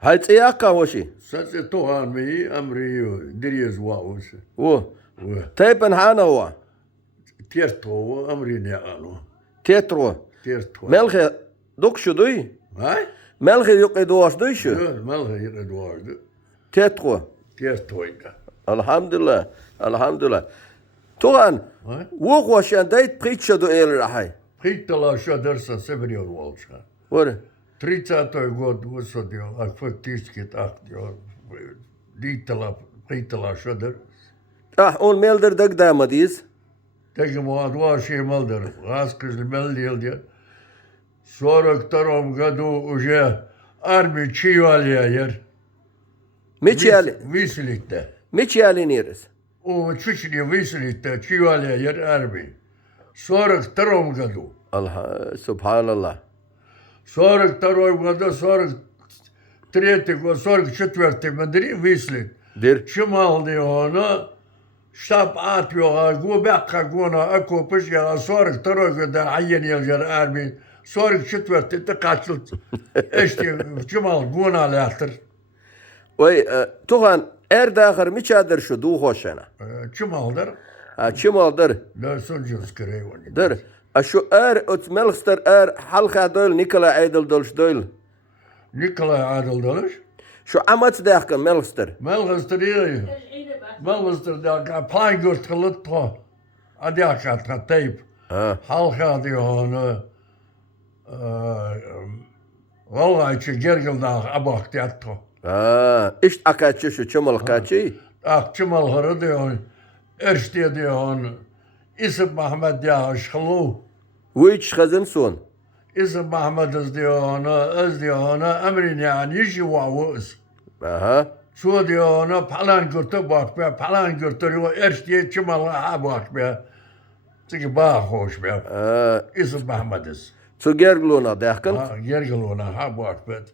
هايتياكا وشي ساتي طوهان مي أمري دريز واوس و تايبن هانا هو تيرتو أمري نيانو تيترو تيرتو ملغي دوكشو دوي هاي ملغي يقي دوش دويشو مالها يردوار تيترو تيرتو الحمد لله الحمد لله توغان هاي وغوشان دايت بريتشا دو إيل رحي Hitala šadarsa severio volčka. ور 30. god usadio, a faktički aktio. Hitala šadar. اول ميلدر دق دامديز Tegi mu advaši maldar. Raskriž meldildi. 42 году уже армию чивалия ер. ميتشالي Виселите. ميتشالي نيرس У Чечне виселите чивалия ер армии. 42 году. الله سبحان الله 42 году, 43 год, 44 mandri вислит. دير Чимал диона, штаб атвиога, губяка гуна, акупыш, я 42 года айен елгер армии. 44 تقاتل اشتي чимал гуна лятыр. وي توغان ار داخر ميتشادر شو دو خوشنا Чималдар, چمال لا سنجوز كريوني. در اشو ار ات ملغستر ار حلقة دول نيكولا عيدل دولش دول Николай Адыл Далыш, شو عمت داخل ملغستر Melgasteri, Melgaster da Paingurt gelutto. Adjaka tape. Halga die gewoon والله جرجل دا أبوك تياتو. ايش اكاتشي شو چمال كاتشي جمال هرديون ارشتي ديون اسم محمد يا شخلو ويتش خزن سون اسم محمد از ديون امرين يعني يجي واوز اها شو ديون پلان گرتو باك بيا پلان گرتو رو ارشتي جمال أبوك بيا تيجي با خوش بيا اسم محمد از سو جرجلونا داخل جرجلونا أبوك بيا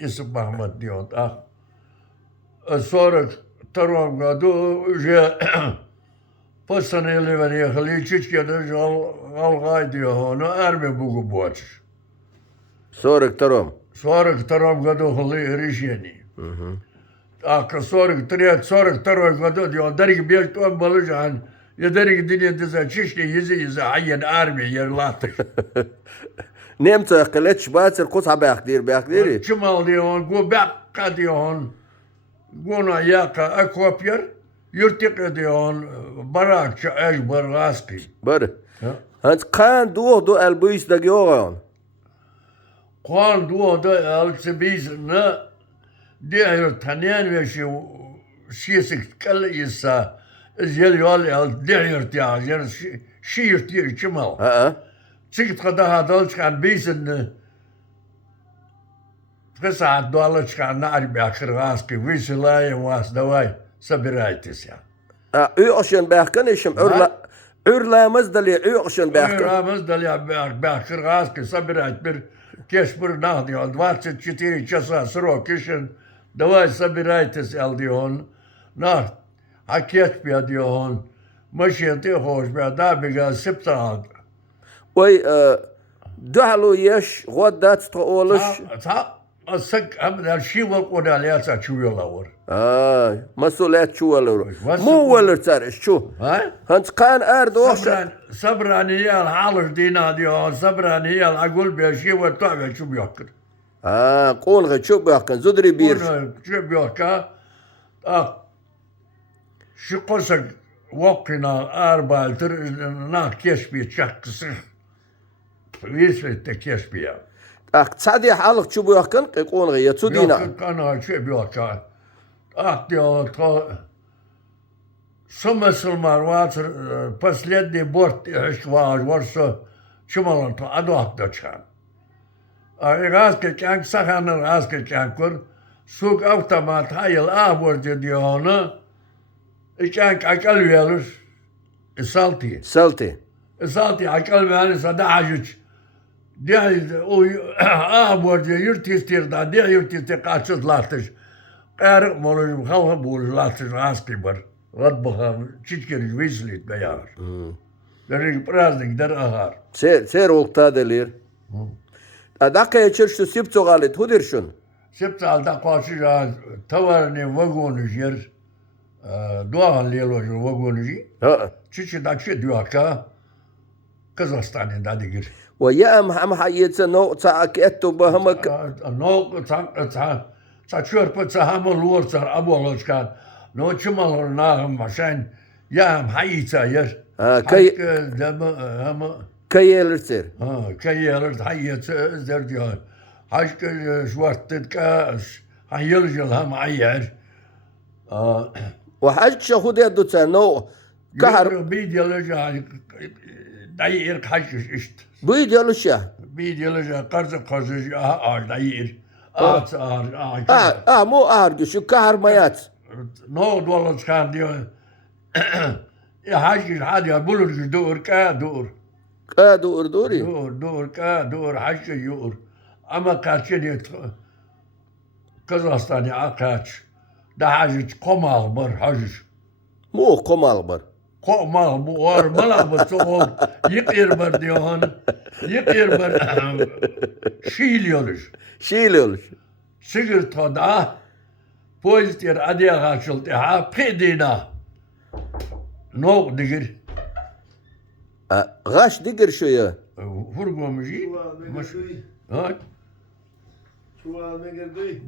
اسم محمد ديون sonra tarom gadu je postaneli vani Haličićke da al gajdio ono arme bugu boč. سورك تروم 42 году хали решение. А к 42 году он дарик бег он балыжан. Я дарик дине за Чечни ези айен армия ерлатır. نمت قلتش باتر قصعة باخديري Çumal diyor go bakka diyor. Guna yaka akopyer yurtik diyor barakçı ejber raski. بر هانت قان دو البويس دا جيوغان Kuan duoda alçıbiz ne diyor tanıyan ve şiyesik kal ise zel yol diyor ya şiir diyor çimal. ها Çıkıp kadar hadal çıkan bizin Присад долочка на арбякыргаски высылаем вас, давай, собирайтесь. عشان باخكن اشم عرلامز دلي عشان باخكن Рамыз дали арбякыргаски собирать bir кеш bir nah diyor 24 часа срок işin давай собирайтесь al diyor. Nah haket bir diyor. Maşiyeti hoş bir daha bir gaz siptaat. وي دعلو يش غودات تقولش Asık hem de şiva kodalya saçıyorlar. مسؤوليات شو ولا مو ولا تارش شو Ha? هانت قان اردو Sabraniyel halı dina diyor. Sabraniyel agul bir şey var tabi şu bırakır. قول شو باخكن زدري بير Bunu şu bırakır. Şu kosak vakina arbeiter nach keşfi çakkısı. Visvet keşfi ya. تصعدي حالك شو باخكن قول غي تسودينا Kana şu bırakır. Diyor Su Müslüman var, последний борт varsa çumalantı adı hakkı çıkan. Razke sahanın razke kur, suk avtomat hayıl ağabey diyor onu, kank akıl verir, salti. سالتي Salti akıl verirse daha güç. Diye o ağabey diyor yurtistirda, diye yurtistir kaçızlatış. Erk molujum halka buluşlatış razke var. Rad bakalım, çiçkeriz vislit beyar. Derin praznik der ahar. سير وقتا دلير اداك يشرش سيبتو غالت هدرشن Septalda karşı tavarını vagonu yer. Doğan lelo vagonu ji. ها Çiçi da çi diyor ki Kazakistan'ın da digir. ويا هم حيت نو تاك اتو بهمك No ta çörpü ta hamı luortar aboloskan. No çumalor nağım maşen. Ya hem hayita yer. Ha, kay- Ama كيلرتر kayyalar hayita der diyor. Haşkı şuarttık ka hayılcıl hem ayyer. وحاج شخود يدو تا نو كهر Bir yılca dayı kaçış işte. بيد يلوشا Bir yılca karşı dayı ağaç مو ارجو شو كهر ميات no dolaşkan diyor. Ya haşkı hadi ya bulur dur ka dur. دور دوري Dur ka dur haşkı yor. Ama karşı diyor Kazakistan'a akaç. Da hacı komal var hacı. مو قمال بر Komal bu var mala bu soğuk. Yıkır var diyor han. Yıkır var. Şiiliyoruz. شيل يلوش Sigurtada polisler adaya kaçıldı. Ha pedina. No digir. غاش دقر شويه Vurgomuşu. Ha? Çuval ne geldi?